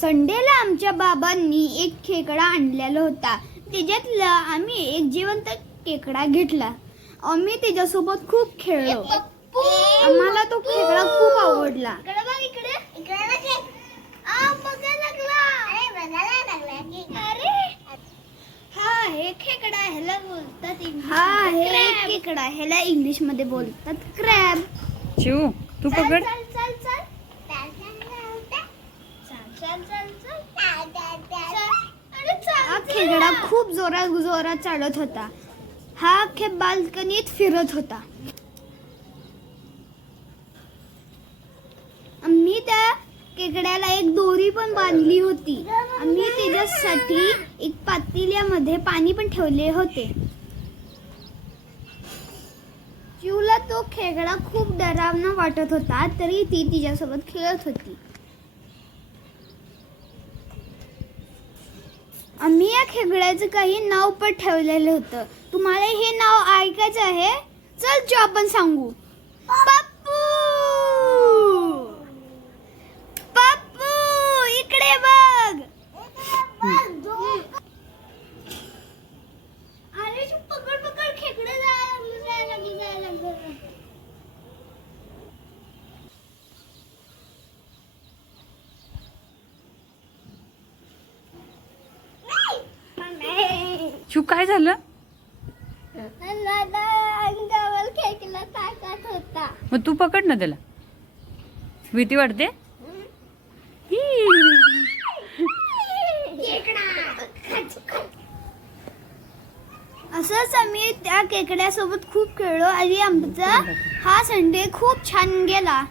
संडेला आमच्या बाबांनी एक खेकडा आणलेला होता. त्याच्यातला आम्ही एक जिवंत खेकडा घेतला. आम्ही त्याच्यासोबत खूप खेळलो. आम्हाला तो खेकडा खूप आवडला. हे. आ, बघायला लागला. अरे बघायला लागला अरे! हा हे खेकडा ह्याला बोलतात हा एक खेकडा ह्याला इंग्लिशमध्ये बोलतात. क्रॅब. शिव तू पकड चल चल चल चल चल चल चल अरे हा चल खेकडा खूप जोरात जोरात चालत होता. हा खेप बाल्कनीत फिरत होता. आम्ही त्या खेकड्याला एक दोरी पण बांधली होती. आम्ही त्याच्यासाठी एक पातेल्यामध्ये पाणी पण ठेवले होते. जीवला तो खेकडा खूप डरावना वाटत होता तरी ती तिच्यासोबत खेळत होती. आम्ही या खेकड्याचं काही नाव पण ठेवलेलं होतं. तुम्हाला हे नाव ऐकायचं आहे? चल जो आपण सांगू. शिव काय झालं? मग तू पकड ना त्याला. भीती वाटते? असंच आम्ही त्या खेकड्यासोबत खूप खेळलो आणि आमचा हा संडे खूप छान गेला.